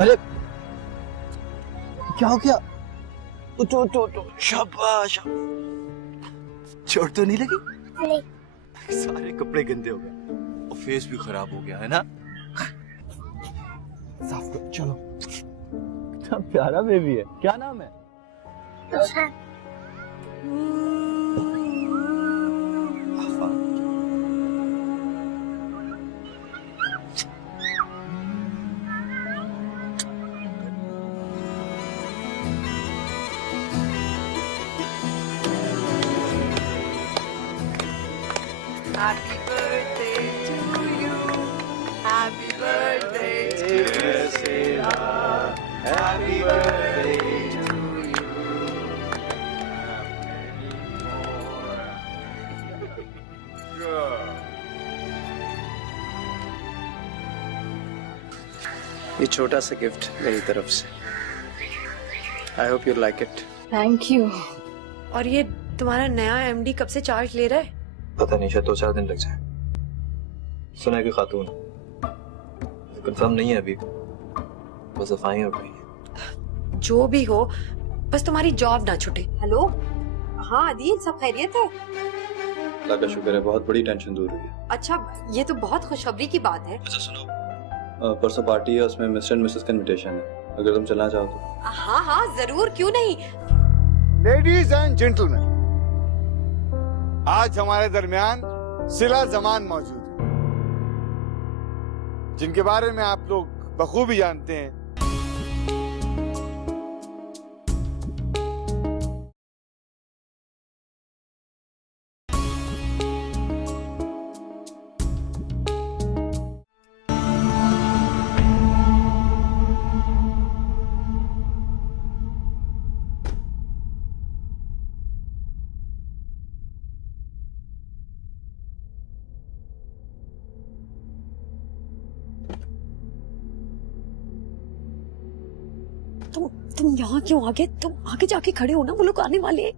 अरे क्या हो गया? उठो शाबाश। चोट तो नहीं लगी? नहीं। सारे कपड़े गंदे हो गए और फेस भी खराब हो गया है ना। साफ करो चलो। कितना प्यारा बेबी है। क्या नाम है? Happy birthday to you. Happy birthday to you. Happy birthday to ये छोटा सा गिफ्ट मेरी तरफ से। I hope you like it. Thank you. और ये तुम्हारा नया एमडी कब से चार्ज ले रहा है? पता नहीं, शायद 2-4 दिन लग जाए। सुना है कि खातून, कंफर्म नहीं है अभी, बस अफवाहें उड़ रही हैं। जो भी हो, बस तुम्हारी जॉब ना छूटे। हेलो, हाँ आदिल, सब खैरियत है? अल्लाह का शुक्र है, बहुत बड़ी टेंशन दूर हुई है। अच्छा, ये तो बहुत खुशखबरी की बात है। अच्छा सुनो, परसों पार्टी है, उसमें मिस्टर एंड मिसेस का इनविटेशन है, अगर तुम चलना चाहो तो। हाँ हाँ जरूर, क्यों नहीं। लेडीज एंड जेंटलमैन, आज हमारे दरमियान सिला जमान मौजूद है, जिनके बारे में आप लोग बखूबी जानते हैं। तुम यहाँ क्यों आ गए? तुम आगे जाके खड़े हो ना, वो लोग आने वाले हैं।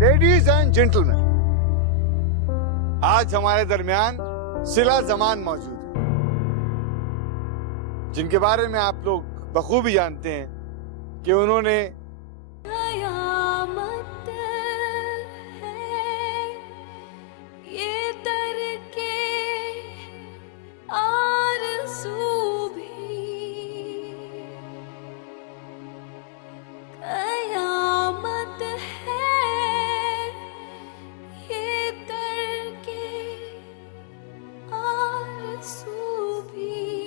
लेडीज एंड जेंटलमैन, आज हमारे दरमियान सिला जमान मौजूद है, जिनके बारे में आप लोग बखूबी जानते हैं कि उन्होंने आरज़ू भी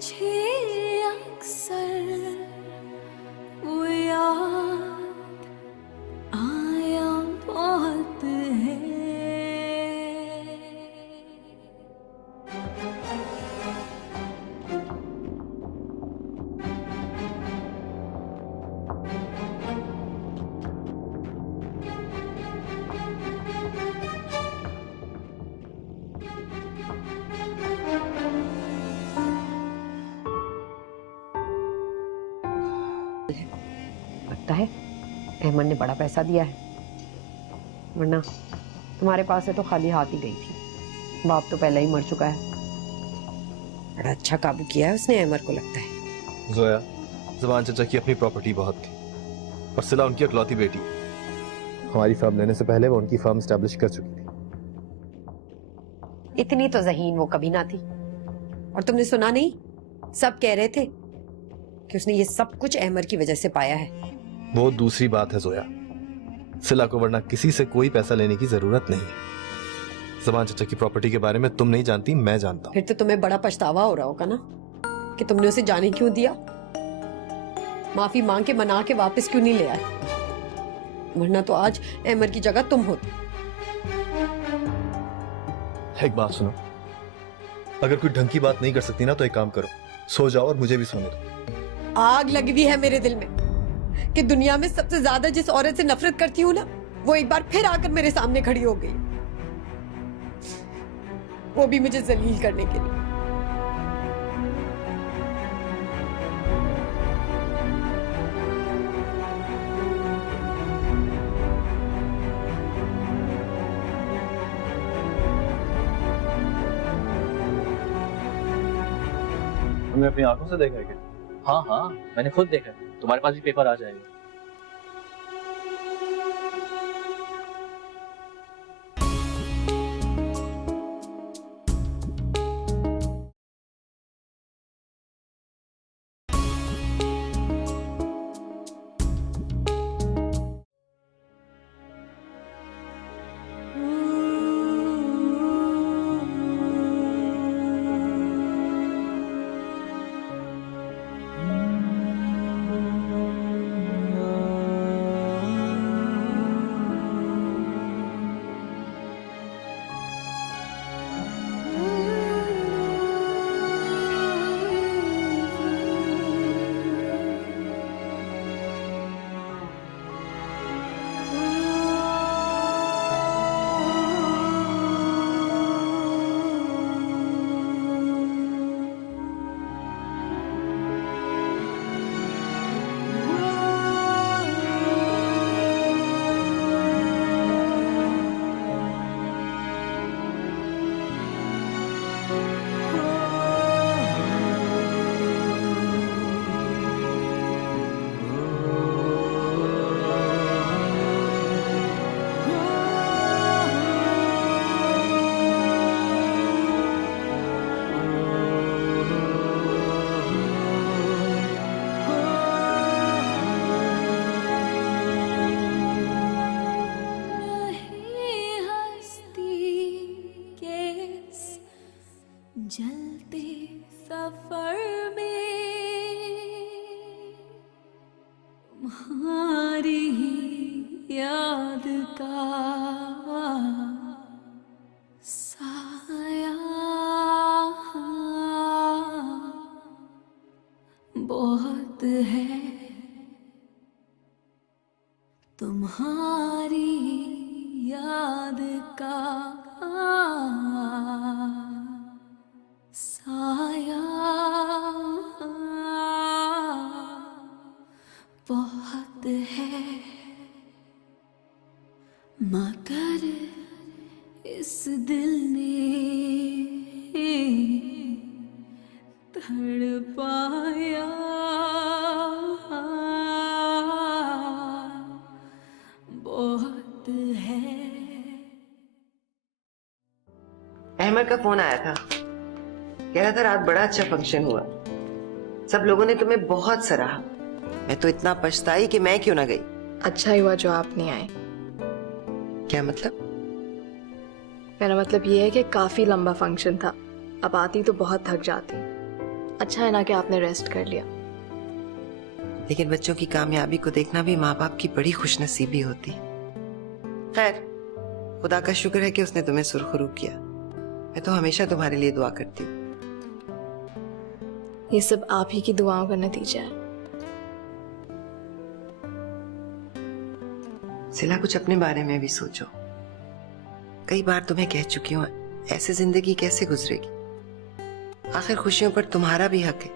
मुझे अक्सर वो याद आया बहुत है। लगता है अहमद ने बड़ा पैसा दिया है, वरना तुम्हारे पास से तो खाली हाथ ही गई थी। बाप तो पहले ही मर चुका है। बड़ा अच्छा काबू किया है उसने अहमद को, लगता है। जोया, जबान चाचा की अपनी प्रॉपर्टी बहुत थी और सिला उनकी इकलौती बेटी। हमारी फर्म लेने से पहले वो उनकी फर्म एस्टेब्लिश कर चुकी थी। इतनी तो ज़हीन वो कभी ना थी। और तुमने सुना नहीं, सब कह रहे थे कि उसने ये सब कुछ अहमद की वजह से पाया है। वो दूसरी बात है जोया, सिला को वरना किसी से कोई पैसा लेने की जरूरत नहीं है। जबान चाचा की प्रॉपर्टी के बारे में तुम नहीं जानती, मैं जानता हूं। फिर तो तुम्हें बड़ा पछतावा हो रहा होगा ना कि तुमने उसे जाने क्यों दिया, माफी मांग के मना के वापस क्यों नहीं ले आए, वरना तो आज अहमद की जगह तुम होते। एक बात सुनो, अगर कोई ढंग की बात नहीं कर सकती ना तो एक काम करो, सो जाओ और मुझे भी सोने दो। आग लगी हुई है मेरे दिल में कि दुनिया में सबसे ज्यादा जिस औरत से नफरत करती हूँ ना, वो एक बार फिर आकर मेरे सामने खड़ी हो गई, वो भी मुझे जलील करने के लिए। तुमने अपनी आंखों से देखा है क्या? हाँ हाँ, मैंने खुद देखा है। तुम्हारे पास भी पेपर आ जाएगा। जलते सफर में तुम्हारी याद का साया बहुत है, तुम्हारी याद का साया बहुत है, मगर इस दिल ने तड़पाया बहुत है। अहमद का फोन आया था, कह रहा था रात बड़ा अच्छा फंक्शन हुआ, सब लोगों ने तुम्हें बहुत सराहा। मैं तो इतना पछताई कि मैं क्यों ना गई। अच्छा ही हुआ जो आप नहीं आए। क्या मतलब? मेरा मतलब ये है कि काफी लंबा फंक्शन था, अब आती तो बहुत थक जाती। अच्छा है ना कि आपने रेस्ट कर लिया। लेकिन बच्चों की कामयाबी को देखना भी माँ बाप की बड़ी खुशनसीबी होती। खैर, खुदा का शुक्र है कि उसने तुम्हें सुरखरू किया। मैं तो हमेशा तुम्हारे लिए दुआ करती हूँ। ये सब आप ही की दुआओं का नतीजा है। सिला, कुछ अपने बारे में भी सोचो। कई बार तुम्हें कह चुकी हूँ, ऐसे जिंदगी कैसे गुजरेगी। आखिर खुशियों पर तुम्हारा भी हक है।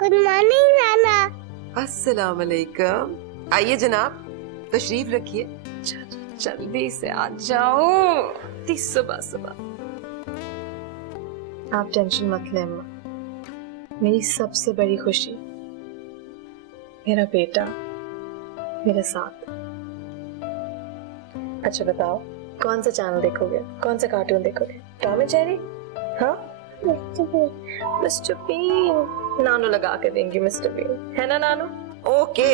गुड मॉर्निंग नाना। अस्सलाम वालेकुम। आइए जनाब, तशरीफ रखिए। जल्दी से आ जाओ, इतनी सुबह सुबह। आप टेंशन मत लें अम्मा, मेरी सबसे बड़ी खुशी मेरा बेटा मेरे साथ। अच्छा बताओ, कौन सा चैनल देखोगे, कौन सा कार्टून देखोगे? Tom and Jerry? हाँ, मिस्टर बीन। नानू लगा के देंगी मिस्टर बीन, है ना नानू? ओके,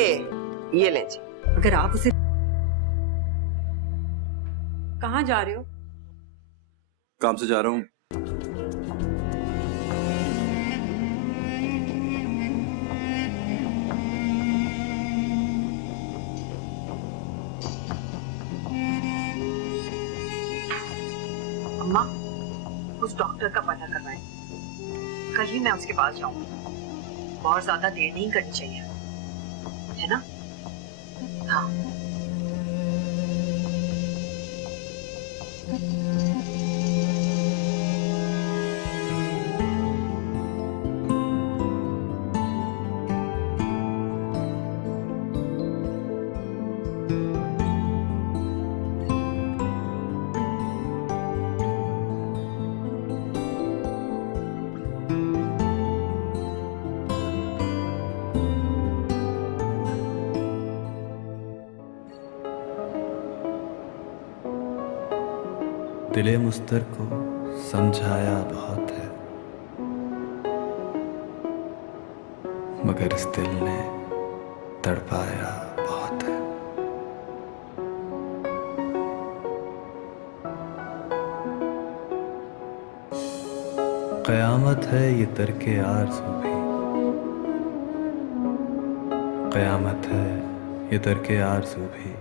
ये लें जी। अगर आप उसे कहाँ जा रहे हो? काम से जा रहा हूँ। अम्मा, उस डॉक्टर का पता करवाएं। कल ही मैं उसके पास जाऊंगी। बहुत ज्यादा देर नहीं करनी चाहिए, है ना? हाँ। दिले मुस्तर को समझाया बहुत है, मगर इस दिल ने तड़पाया बहुत है। कयामत है ये तरके आरज़ू भी, कयामत है ये तरके आरज़ू भी।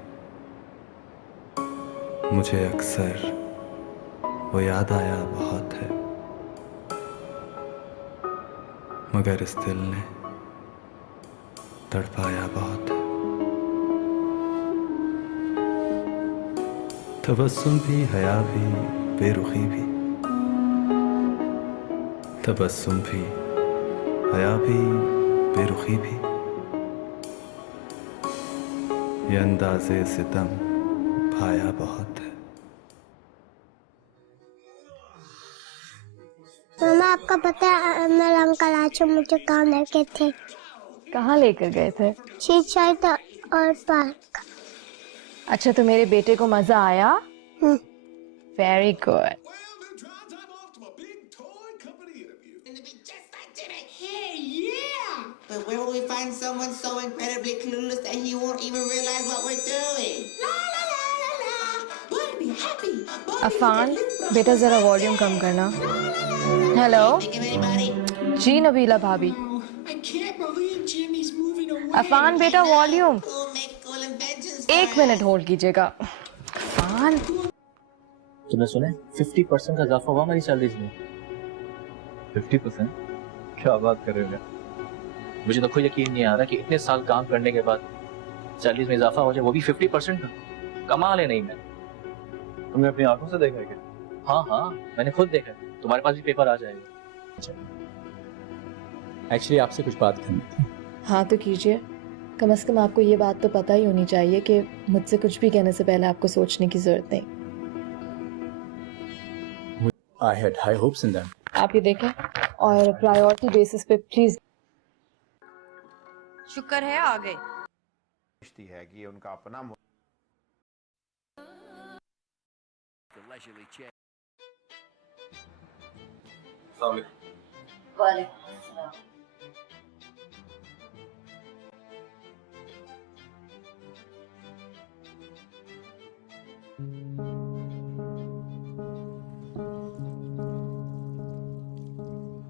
मुझे अक्सर वो याद आया बहुत है, मगर इस दिल ने तड़पाया बहुत है। तबस्सुम भी, हया भी, बेरुखी भी, तबस्सुम भी, हया भी, बेरुखी भी, ये अंदाज़े सितम भाया बहुत है। मामा, आपका पता है अमर अंकल आज मुझे कहाँ लेके थे? कहाँ लेकर गए थे? शीशाइद और पार्क। अच्छा, तो मेरे बेटे को मजा आया? Very good. But where will we find someone so incredibly clueless that he won't even realize what we're doing? La la la la la. Boy, be happy. Afan, बेटा जरा वॉल्यूम कम करना। हेलो जी नबीला भाभी। अफान बेटा वॉल्यूम। 1 मिनट होल्ड कीजिएगा। अफान, तुमने सुने 50% का इजाफा हुआ हमारी सैलरीज में। 50%? क्या बात कर रहे हो? मुझे तो खुद यकीन नहीं आ रहा कि इतने साल काम करने के बाद सैलरीज में इजाफा हो जाए, वो भी 50% का। कमाल है नहीं मैं। तुमने अपनी आंखों से देखा है क्या? हाँ हाँ, मैंने खुद देखा है। तुम्हारे पास भी पेपर आ जाएगा। एक्चुअली आपसे कुछ बात करनी थी। हाँ तो कीजिए। कम से कम आपको ये बात तो पता ही होनी चाहिए कि मुझसे कुछ भी कहने से पहले आपको सोचने की जरूरत नहीं। I had high hopes in them. आप ये देखें और प्रायोरिटी बेसिस पे प्लीज। शुक्र है आ गए। है कि उनका अपना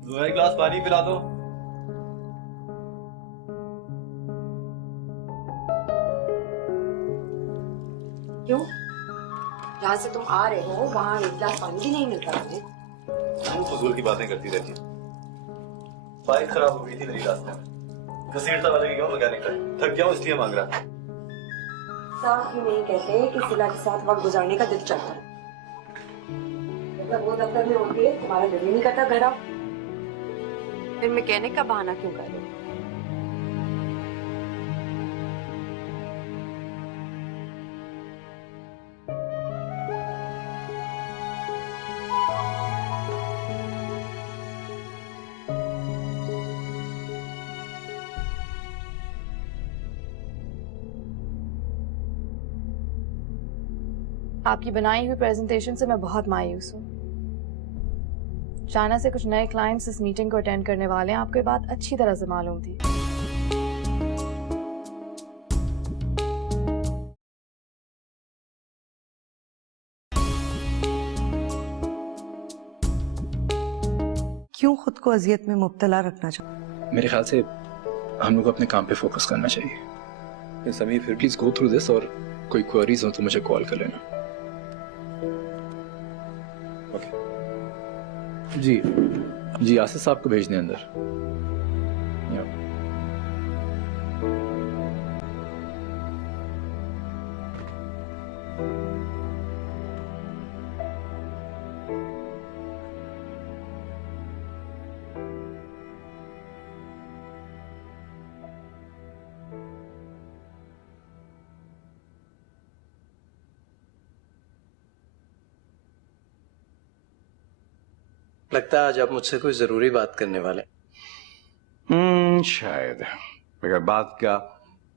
एक गिलास पानी पिला दो। क्यों? जहाँ से तुम आ रहे हो वहाँ एक गिलास पानी भी नहीं मिलता तुम्हें? क्यों फजूल की बातें करती रहती है? बाइक खराब हो गई थी मेरी रास्ते में, घसीटता वाले क्यों मैकेनिक का, थक गया हूँ इसलिए मांग रहा। साफ ही नहीं कहते कि सिला के साथ वक्त गुजारने का दिल चाहता है। मतलब वो दफ्तर में होती है, तुम्हारा दिल ही नहीं करता घर आओ, फिर मैकेनिक का बहाना क्यों कर रहे हो? आपकी बनाई हुई प्रेजेंटेशन से मैं बहुत मायूस हूँ। चाइना से कुछ नए क्लाइंट्स इस मीटिंग को अटेंड करने वाले हैं, आपको ये बात अच्छी तरह से मालूम थी। क्यों खुद को अजियत में मुब्तला रखना चाहते? मेरे ख्याल से हम लोग अपने काम पे फोकस करना चाहिए। समीर फिर प्लीज गो थ्रू दिस, और कोई क्वेरीज हो तो मुझे कॉल कर लेना। जी जी, आसिफ साहब को भेज दें अंदर। लगता है आज आप मुझसे कोई जरूरी बात करने वाले। शायद, मगर बात का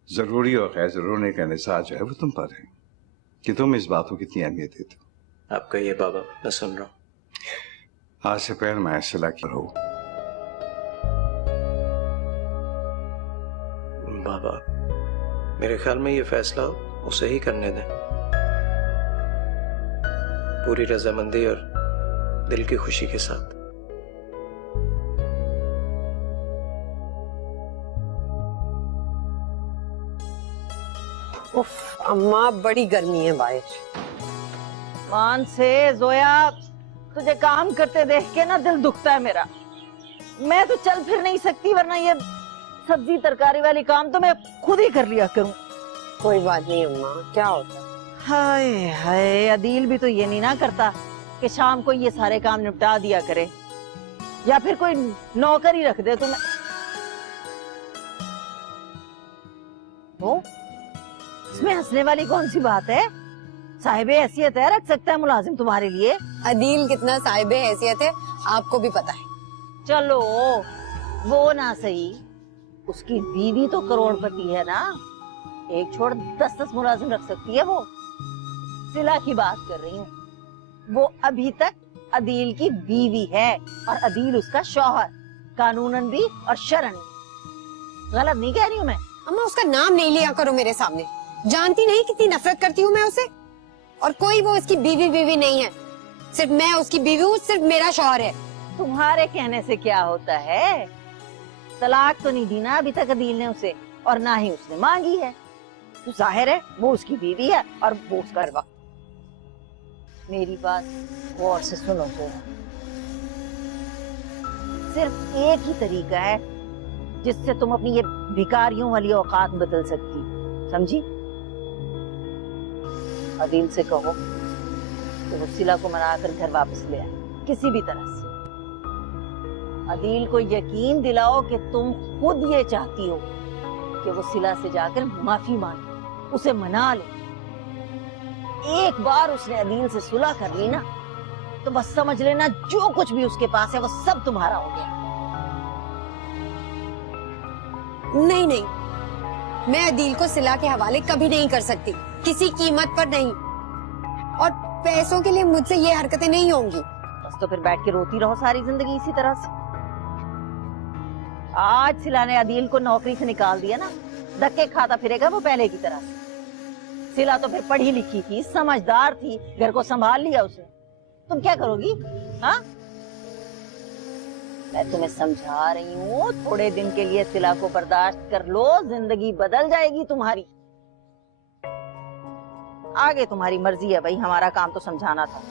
जरूरी और गैर जरूरी का निसार जो है वो तुम पर है कि तुम इस बात को कितनी अहमियत देते हो। आप कहिए बाबा, मैं सुन रहा हूँ। आज से पहले मैं सिला की रहूं। बाबा, मेरे ख्याल में ये फैसला उसे ही करने दें, पूरी रजामंदी और दिल की खुशी के साथ। उफ, अम्मा बड़ी गर्मी है बाहर। मान से जोया, तुझे काम करते देख के ना दिल दुखता है मेरा। मैं तो चल फिर नहीं सकती, वरना ये सब्जी तरकारी वाली काम तो मैं खुद ही कर लिया करूं। कोई बात नहीं अम्मा, क्या होता? हाय हाय, अदील भी तो ये नहीं ना करता कि शाम को ये सारे काम निपटा दिया करे, या फिर कोई नौकर ही रख दे तुम्हें। वो इसमें हंसने वाली कौन सी बात है? साहिबे हैसियत है, रख सकता है मुलाजिम तुम्हारे लिए। अदील कितना साहिबे हैसियत है आपको भी पता है। चलो वो ना सही, उसकी बीवी तो करोड़पति है ना, एक छोड़ 10-10 मुलाजिम रख सकती है वो। सिला की बात कर रही हूँ, वो अभी तक अदील की बीवी है और अदील उसका शौहर, कानूनन भी और शरन भी। गलत नहीं कह रही हूँ मैं? अम्मा उसका नाम नहीं लिया करो मेरे सामने, जानती नहीं कितनी नफरत करती हूँ मैं उसे। और कोई वो उसकी बीवी नहीं है, सिर्फ मैं उसकी बीवी हूँ, सिर्फ मेरा शौहर है। तुम्हारे कहने से क्या होता है? तलाक तो नहीं दी ना अभी तक अदील ने उसे, और ना ही उसने मांगी है। तो जाहिर है वो उसकी बीवी है और वो उसका वक्त। मेरी बात गौर से सुनो तो, सिर्फ एक ही तरीका है जिससे तुम अपनी ये भिखारियों वाली औकात बदल सकती, समझी? अदील से कहो कि वो सिला को मनाकर घर वापस ले आए, किसी भी तरह से। अदील को यकीन दिलाओ कि तुम खुद ये चाहती हो कि वो सिला से जाकर माफी मांगे, उसे मना ले। एक बार उसने अदील से सुलह कर ली ना, तो बस समझ लेना जो कुछ भी उसके पास है वो सब तुम्हारा हो गया। नहीं नहीं, मैं अदील को सिला के हवाले कभी नहीं कर सकती, किसी कीमत पर नहीं। और पैसों के लिए मुझसे ये हरकतें नहीं होंगी। बस तो फिर बैठ के रोती रहो सारी जिंदगी इसी तरह से। आज सिला ने अदील को नौकरी से निकाल दिया ना, धक्के खाता फिरेगा वो पहले की तरह से। सिला तो फिर पढ़ी लिखी थी, समझदार थी, घर को संभाल लिया उसे। तुम क्या करोगी? हाँ, मैं तुम्हें समझा रही हूँ, थोड़े दिन के लिए सिला को बर्दाश्त कर लो, जिंदगी बदल जाएगी तुम्हारी। आगे तुम्हारी मर्जी है भाई, हमारा काम तो समझाना था।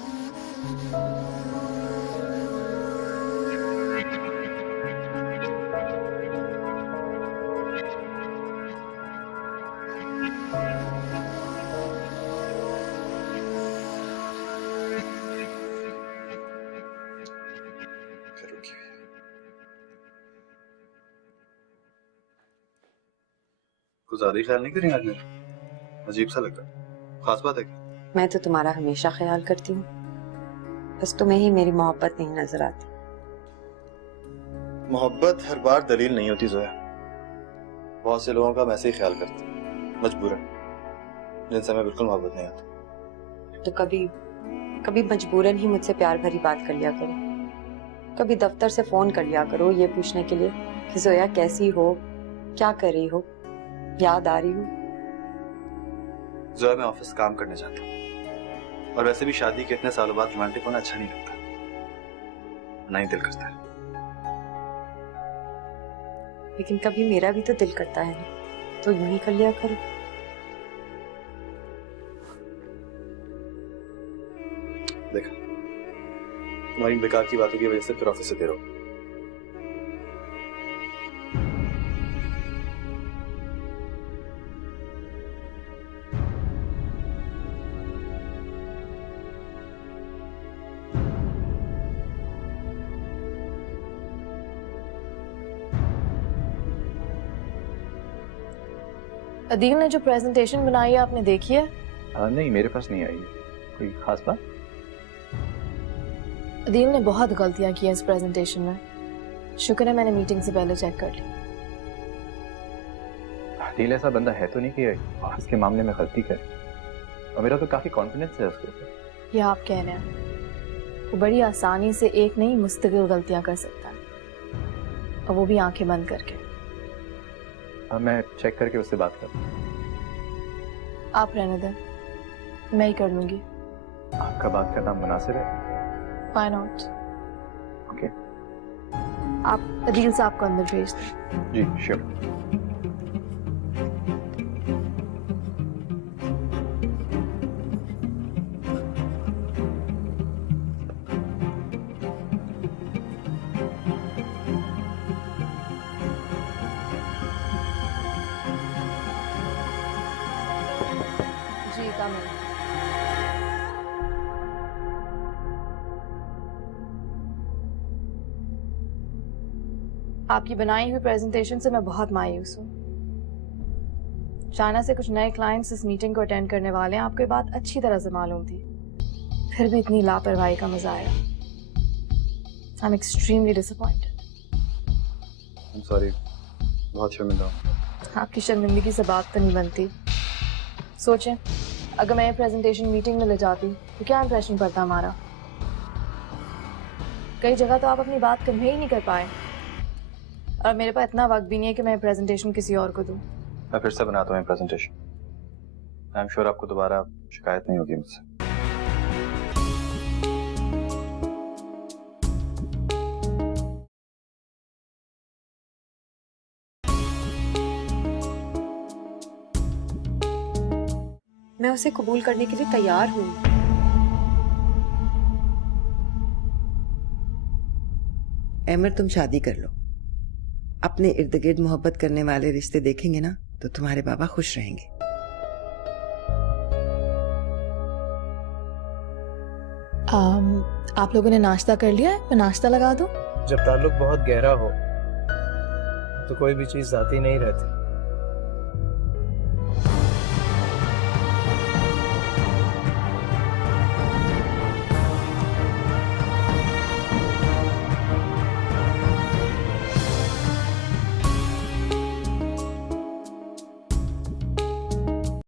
कुछ ज्यादा ही ख्याल नहीं करेंगे आज मेरा? अजीब सा लगता है। खास बात है क्या? मैं तो तुम्हारा हमेशा ख्याल करती हूँ, बस तुम्हें ही मेरी मोहब्बत नहीं नजर आती। मोहब्बत हर बार दलील नहीं होती जोया। बहुत से लोगों का वैसे ही ख्याल करते हैं, मजबूरन, जिनसे हमें बिल्कुल मोहब्बत नहीं आती। तो कभी मजबूरन ही मुझसे प्यार भरी बात कर लिया करो। कभी दफ्तर से फोन कर लिया करो ये पूछने के लिए कि जोया कैसी हो, क्या कर रही हो, याद आ रही हो। जोया मैं ऑफिस काम करने जाता हूँ, और वैसे भी शादी के इतने सालों बाद रोमांटिक होना अच्छा नहीं लगता, नहीं दिल करता है। लेकिन कभी मेरा भी तो दिल करता है, तो यूं ही कर लिया करो। देखा, तुम्हारी बेकार की बातों की वजह से फिर ऑफिस से देर हो। अदील ने जो प्रेजेंटेशन बनाई है आपने देखी है? नहीं, मेरे पास नहीं आई। कोई खास बात? अदील ने बहुत गलतियां की हैं इस प्रेजेंटेशन में। शुक्र है मैंने मीटिंग से पहले चेक कर ली। अदील ऐसा बंदा है तो नहीं कि इसके मामले में गलती करे, और मेरा तो काफी कॉन्फिडेंस है उसके ऊपर। ये आप कह रहे हैं, वो बड़ी आसानी से एक नहीं मुस्तकिल गलतियां कर सकता है, और वो भी आंखें बंद करके। हाँ, मैं चेक करके उससे बात करूँ। आप रहने दें, मैं ही कर लूंगी। आपका बात करना मुनासिब है? Why not? ओके। आप अदील साहब को अंदर भेज दें। जी श्योर। जी कमिंग। आपकी बनाई हुई प्रेजेंटेशन से मैं बहुत मायूस हूँ। चाइना से कुछ नए क्लाइंट्स इस मीटिंग को अटेंड करने वाले हैं, आपको ये बात अच्छी तरह से मालूम थी, फिर भी इतनी लापरवाही का मजा आया। I am extremely disappointed. I'm sorry, बहुत शर्मिंदा हूँ। आपकी शर्मिंदगी से बात तो नहीं बनती। सोचें, अगर मैं ये प्रेजेंटेशन मीटिंग में ले जाती तो क्या इंप्रेशन पड़ता हमारा। कई जगह तो आप अपनी बात कन्वे ही नहीं कर पाए, और मेरे पास इतना वक्त भी नहीं है कि मैं प्रेजेंटेशन किसी और को दूं। मैं फिर से बनाता हूँ प्रेजेंटेशन। आई एम श्योर आपको दोबारा शिकायत नहीं होगी मुझसे। मैं उसे कबूल करने के लिए तैयार हूँ। अहमद, तुम शादी कर लो। अपने इर्द गिर्द मोहब्बत करने वाले रिश्ते देखेंगे ना तो तुम्हारे बाबा खुश रहेंगे। आप लोगों ने नाश्ता कर लिया है? मैं नाश्ता लगा दूं? जब ताल्लुक बहुत गहरा हो तो कोई भी चीज जाती नहीं रहती।